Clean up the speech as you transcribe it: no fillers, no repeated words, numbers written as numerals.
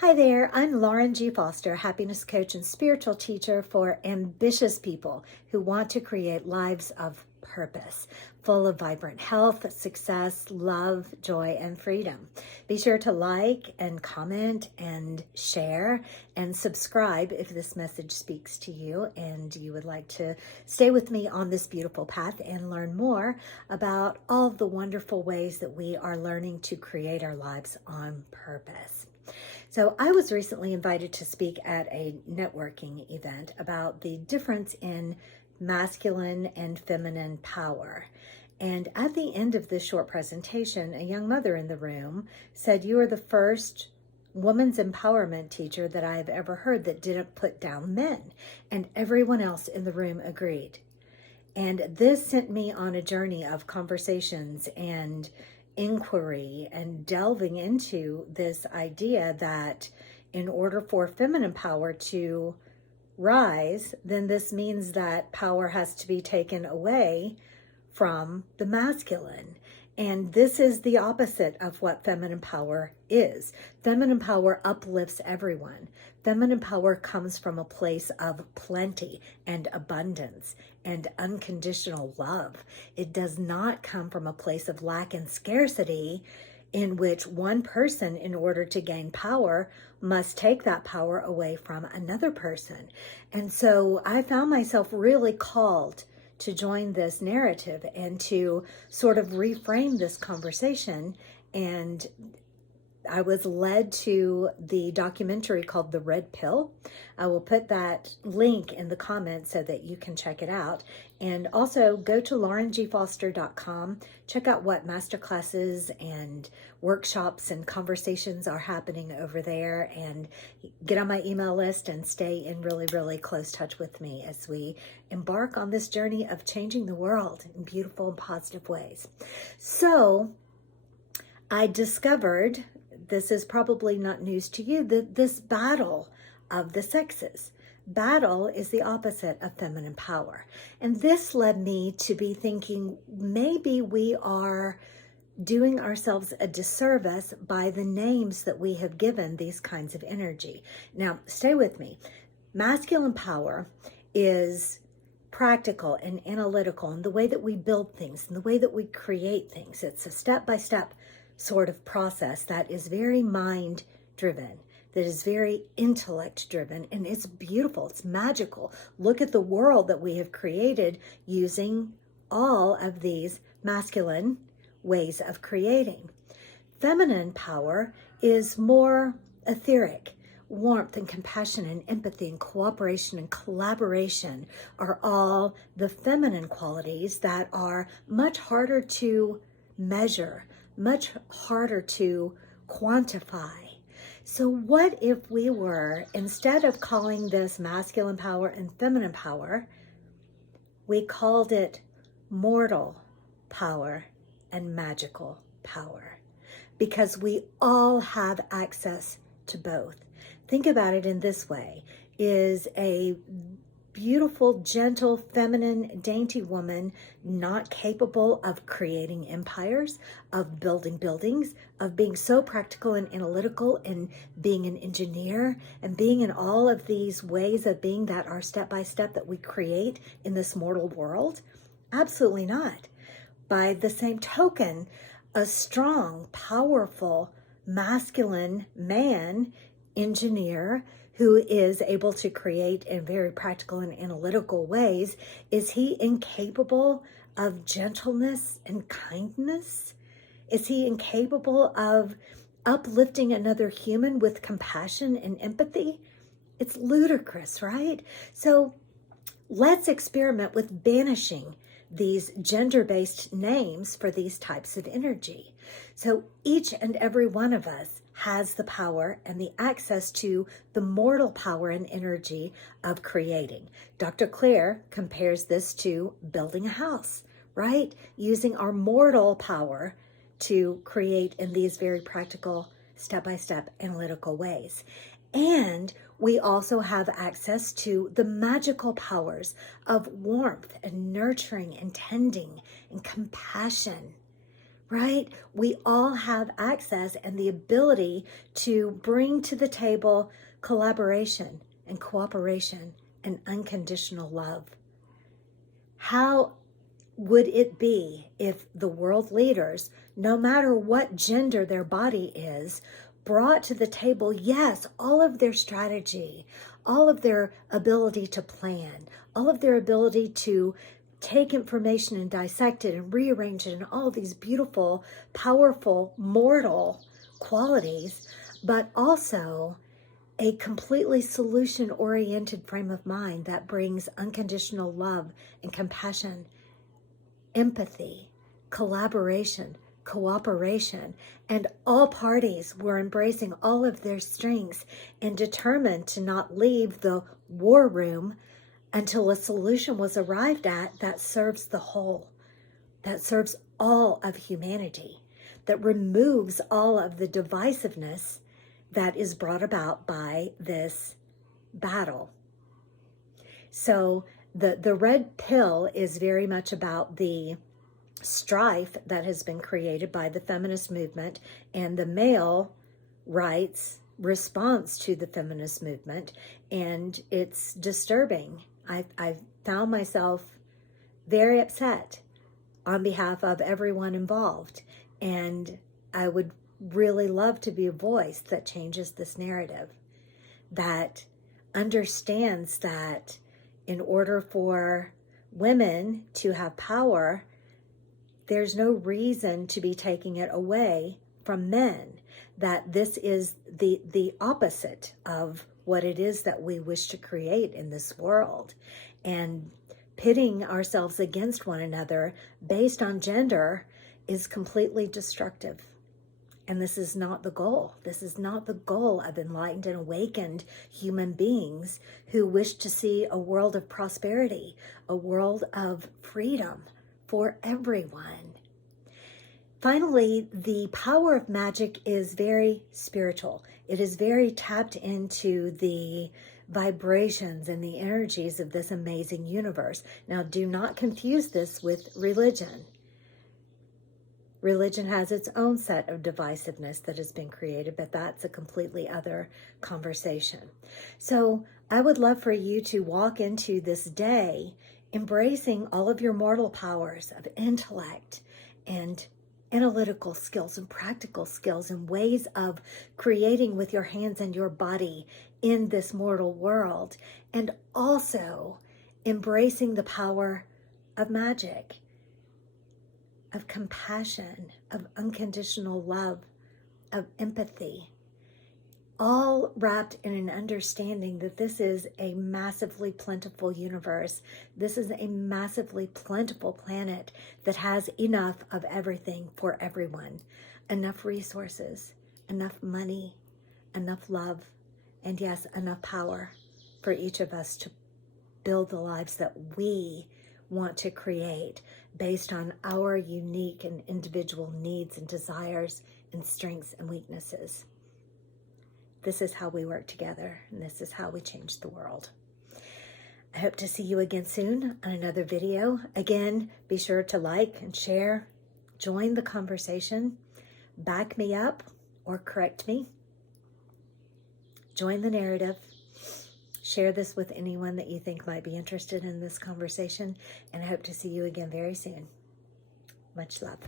Hi there, I'm Lauren G. Foster, happiness coach and spiritual teacher for ambitious people who want to create lives of purpose, full of vibrant health, success, love, joy, and freedom. Be sure to like and comment and share and subscribe if this message speaks to you and you would like to stay with me on this beautiful path and learn more about all the wonderful ways that we are learning to create our lives on purpose. So I was recently invited to speak at a networking event about the difference in masculine and feminine power. And at the end of this short presentation, a young mother in the room said, "You are the first women's empowerment teacher that I have ever heard that didn't put down men." And everyone else in the room agreed. And this sent me on a journey of conversations and inquiry and delving into this idea that in order for feminine power to rise, then this means that power has to be taken away from the masculine. And this is the opposite of what feminine power is. Feminine power uplifts everyone. Feminine power comes from a place of plenty and abundance and unconditional love. It does not come from a place of lack and scarcity in which one person, in order to gain power, must take that power away from another person. And so I found myself really called to join this narrative and to sort of reframe this conversation. And I was led to the documentary called The Red Pill. I will put that link in the comments so that you can check it out. And also go to laurengfoster.com. Check out what masterclasses and workshops and conversations are happening over there, and get on my email list and stay in really, really close touch with me as we embark on this journey of changing the world in beautiful and positive ways. So I discovered, this is probably not news to you, that this battle of the sexes. Battle is the opposite of feminine power. And this led me to be thinking maybe we are doing ourselves a disservice by the names that we have given these kinds of energy. Now, stay with me. Masculine power is practical and analytical in the way that we build things, in the way that we create things. It's a step-by-step sort of process that is very mind-driven, that is very intellect-driven, and it's beautiful, it's magical. Look at the world that we have created using all of these masculine ways of creating. Feminine power is more etheric. Warmth and compassion and empathy and cooperation and collaboration are all the feminine qualities that are much harder to measure, much harder to quantify. So what if we were, instead of calling this masculine power and feminine power, we called it mortal power and magical power? Because we all have access to both. Think about it in this way. Is a beautiful, gentle, feminine, dainty woman not capable of creating empires, of building buildings, of being so practical and analytical and being an engineer and being in all of these ways of being that are step by step that we create in this mortal world? Absolutely not. By the same token, a strong, powerful, masculine man, engineer, who is able to create in very practical and analytical ways, is he incapable of gentleness and kindness? Is he incapable of uplifting another human with compassion and empathy? It's ludicrous, right? So let's experiment with banishing these gender-based names for these types of energy. So each and every one of us has the power and the access to the mortal power and energy of creating. Dr. Claire compares this to building a house, right? Using our mortal power to create in these very practical, step-by-step analytical ways. And we also have access to the magical powers of warmth and nurturing and tending and compassion, right? We all have access and the ability to bring to the table collaboration and cooperation and unconditional love. How would it be if the world leaders, no matter what gender their body is, brought to the table, yes, all of their strategy, all of their ability to plan, all of their ability to take information and dissect it and rearrange it and all these beautiful, powerful, mortal qualities, but also a completely solution-oriented frame of mind that brings unconditional love and compassion, empathy, collaboration, cooperation, and all parties were embracing all of their strengths and determined to not leave the war room until a solution was arrived at that serves the whole, that serves all of humanity, that removes all of the divisiveness that is brought about by this battle. So the red pill is very much about the strife that has been created by the feminist movement and the male rights response to the feminist movement, and it's disturbing. I found myself very upset on behalf of everyone involved, and I would really love to be a voice that changes this narrative, that understands that in order for women to have power, there's no reason to be taking it away from men, that this is the opposite of what it is that we wish to create in this world. And pitting ourselves against one another based on gender is completely destructive. And this is not the goal. This is not the goal of enlightened and awakened human beings who wish to see a world of prosperity, a world of freedom for everyone. Finally, the power of magic is very spiritual. It is very tapped into the vibrations and the energies of this amazing universe. Now, do not confuse this with religion. Religion has its own set of divisiveness that has been created, but that's a completely other conversation. So I would love for you to walk into this day embracing all of your mortal powers of intellect and analytical skills and practical skills and ways of creating with your hands and your body in this mortal world, and also embracing the power of magic, of compassion, of unconditional love, of empathy, all wrapped in an understanding that this is a massively plentiful universe. This is a massively plentiful planet that has enough of everything for everyone, enough resources, enough money, enough love, and yes, enough power for each of us to build the lives that we want to create based on our unique and individual needs and desires and strengths and weaknesses. This is how we work together, and this is how we change the world. I hope to see you again soon on another video. Again, be sure to like and share, join the conversation, back me up or correct me, join the narrative, share this with anyone that you think might be interested in this conversation, and I hope to see you again very soon. Much love.